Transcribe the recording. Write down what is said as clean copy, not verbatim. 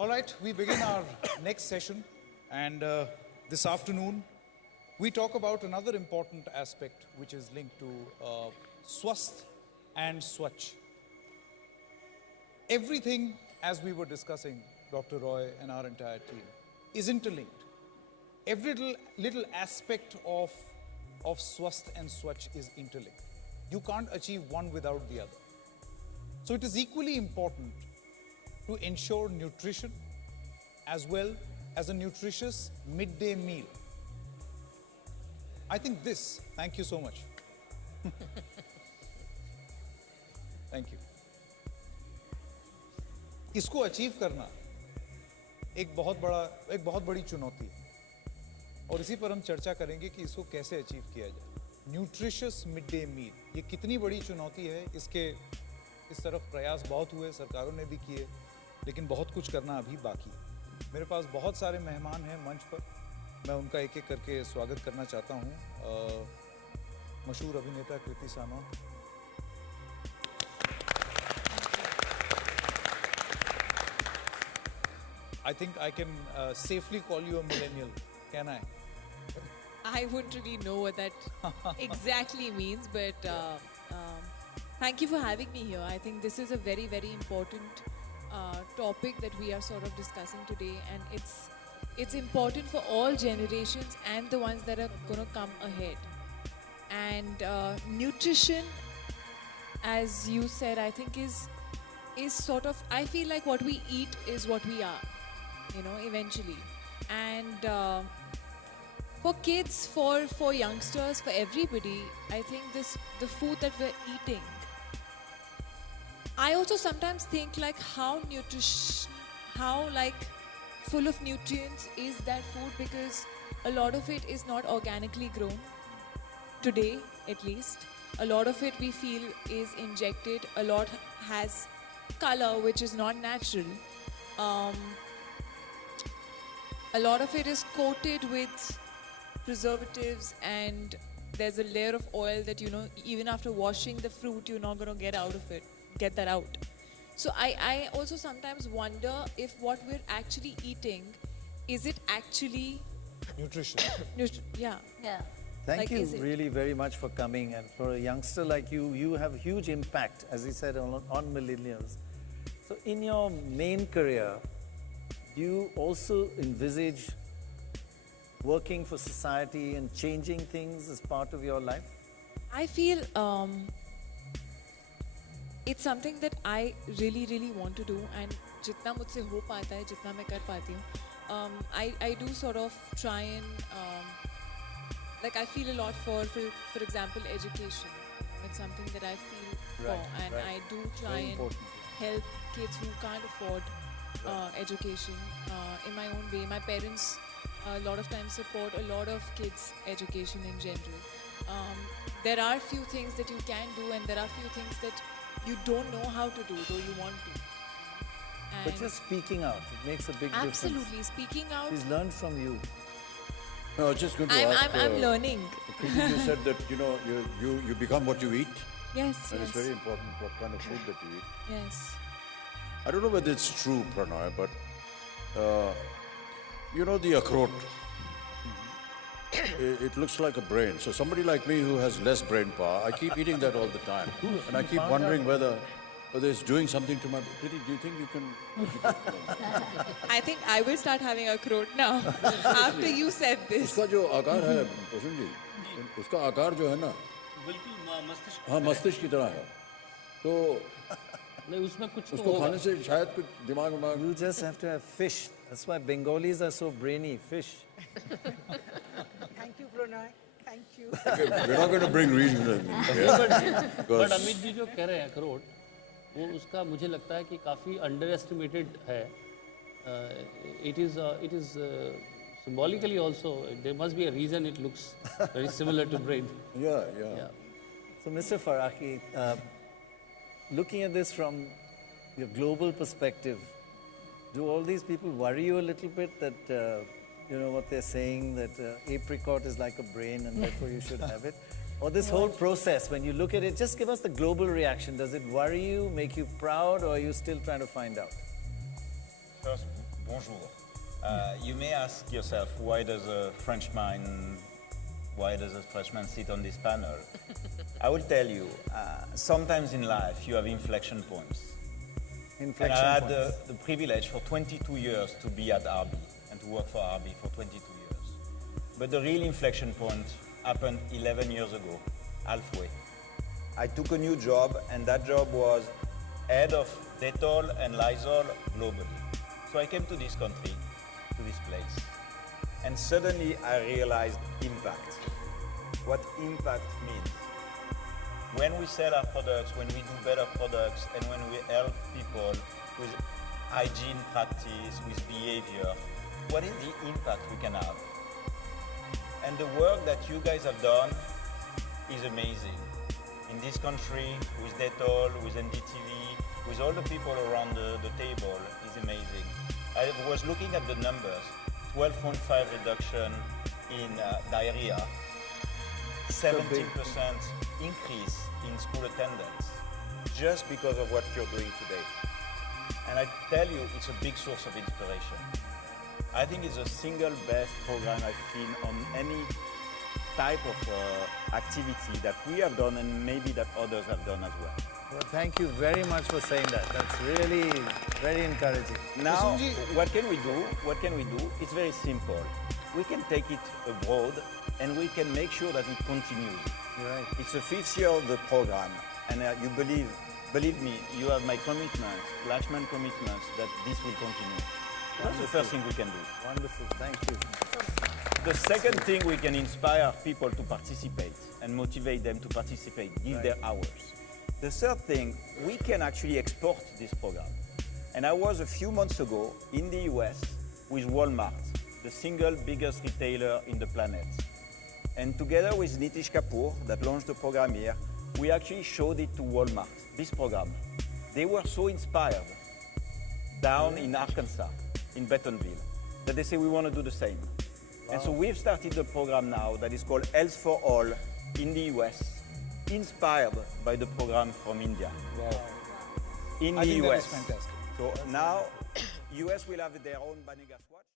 All right, we begin our next session, and this afternoon we talk about another important aspect which is linked to Swasth and Swachh. Everything, as we were discussing, Dr. Roy and our entire team, is interlinked. Every little aspect of Swasth and Swachh is interlinked. You can't achieve one without the other. So it is equally important to ensure nutrition as well as a nutritious midday meal. I think this, thank you so much. Thank you. इसको achieve करना एक बहुत बड़ी चुनौती है और इसी पर हम चर्चा करेंगे कि इसको कैसे अचीव किया जाए। न्यूट्रिशियस मिड डे मील ये कितनी बड़ी चुनौती है, इसके इस तरफ प्रयास बहुत हुए, सरकारों ने भी किए, लेकिन बहुत कुछ करना अभी बाकी है। मेरे पास बहुत सारे मेहमान हैं मंच पर, मैं उनका एक एक करके स्वागत करना चाहता हूँ। मशहूर अभिनेता कृति Sanon, I think I can safely call you a millennial, can I? I wouldn't really know what that exactly means, but thank you for having me here. I think this is a very, very important topic that we are sort of discussing today, and it's important for all generations and the ones that are going to come ahead. And nutrition, as you said, I think is sort of, I feel like what we eat is what we are, you know, eventually. And for kids, for youngsters, for everybody, I think the food that we're eating, I also sometimes think like how like full of nutrients is that food, because a lot of it is not organically grown, today at least. A lot of it we feel is injected, a lot has color which is not natural. A lot of it is coated with preservatives, and there's a layer of oil that, you know, even after washing the fruit, you're not going to get that out. So I also sometimes wonder if what we're actually eating, is it actually Nutrition. Yeah. Thank Like, you is it? really very much for coming, and for a youngster like you, you have huge impact, as you said, on millennials. So in your main career, do you also envisage working for society and changing things as part of your life? I feel it's something that I really, really want to do, and जितना मुझसे हो पाता है, जितना मैं कर पाती हूँ, I do sort of try and like I feel a lot for example, education. It's something that I feel for, and I do try and help kids who can't afford education in my own way. My parents a lot of times support a lot of kids' education in general. There are few things that you can do, and there are few things that you don't know how to do, though you want to. But just speaking out, it makes a big difference. Absolutely, speaking out. She's learned from you. No, I was just going to ask. I'm learning. Kriti, you said that you become what you eat, Yes, and yes. it's very important what kind of food that you eat. Yes. I don't know whether it's true, Pranay, but you know the akhrot. It looks like a brain. So somebody like me who has less brain power, I keep eating that all the time, and I keep wondering whether it's doing something to my. Kriti, do you think you can? I think I will start having a akhrot now after you said this. उसका जो आकार है, प्रसून जी, उसका आकार जो है ना, बिल्कुल मस्तिष्क हाँ मस्तिष्क की तरह है. तो नहीं उसमें कुछ तो उसको होगा. खाने से शायद कुछ दिमाग में. You just have to have fish. That's why Bengalis are so brainy. Fish. Thank you, Pranay. Thank you. Okay, we're not going to bring reason in here. But Amit ji जो कह रहे हैं अखरोट, वो उसका मुझे लगता है कि काफ़ी अंडर एस्टिमेटेड है. It is symbolically also, there must be a reason it looks very similar to brain. Yeah. So, Mr. Faraki, looking at this from your global perspective, do all these people worry you a little bit that, you know, what they're saying, that apricot is like a brain and therefore you should have it? Or this whole process, when you look at it, just give us the global reaction. Does it worry you, make you proud, or are you still trying to find out? Bonjour. You may ask yourself, why does a Frenchman sit on this panel? I will tell you, sometimes in life you have inflection points. And I had the privilege for 22 years to be at RB and to work for RB for 22 years. But the real inflection point happened 11 years ago, halfway. I took a new job, and that job was head of Dettol and Lysol globally. So I came to this country, to this place, and suddenly I realized impact. What impact means. When we sell our products, when we do better products, and when we help people with hygiene practice, with behavior, what is the impact we can have? And the work that you guys have done is amazing. In this country, with Dettol, with NDTV, with all the people around the table, is amazing. I was looking at the numbers, 12.5 reduction in diarrhea, 70% increase in school attendance, just because of what you're doing today. And I tell you, it's a big source of inspiration. I think it's the single best program I've seen on any type of activity that we have done, and maybe that others have done as well. Well, thank you very much for saying that. That's really very encouraging. Now, what can we do? What can we do? It's very simple. We can take it abroad, and we can make sure that it continues. You're right. It's the 5th year of the program, and you believe me, you have my commitment, Lachman commitment, that this will continue. That's the first thing we can do. Wonderful. Thank you. The second thing, we can inspire people to participate and motivate them to participate, give their hours. The third thing, we can actually export this program. And I was a few months ago in the US with Walmart, the single biggest retailer in the planet. And together with Nitish Kapoor, that launched the program here, we actually showed it to Walmart, this program. They were so inspired down in Arkansas, in Bentonville, that they say we want to do the same. Wow. And so we've started the program now that is called Health for All in the US, inspired by the program from India. Wow. In I the think US. that is fantastic. So now, US will have their own Banega.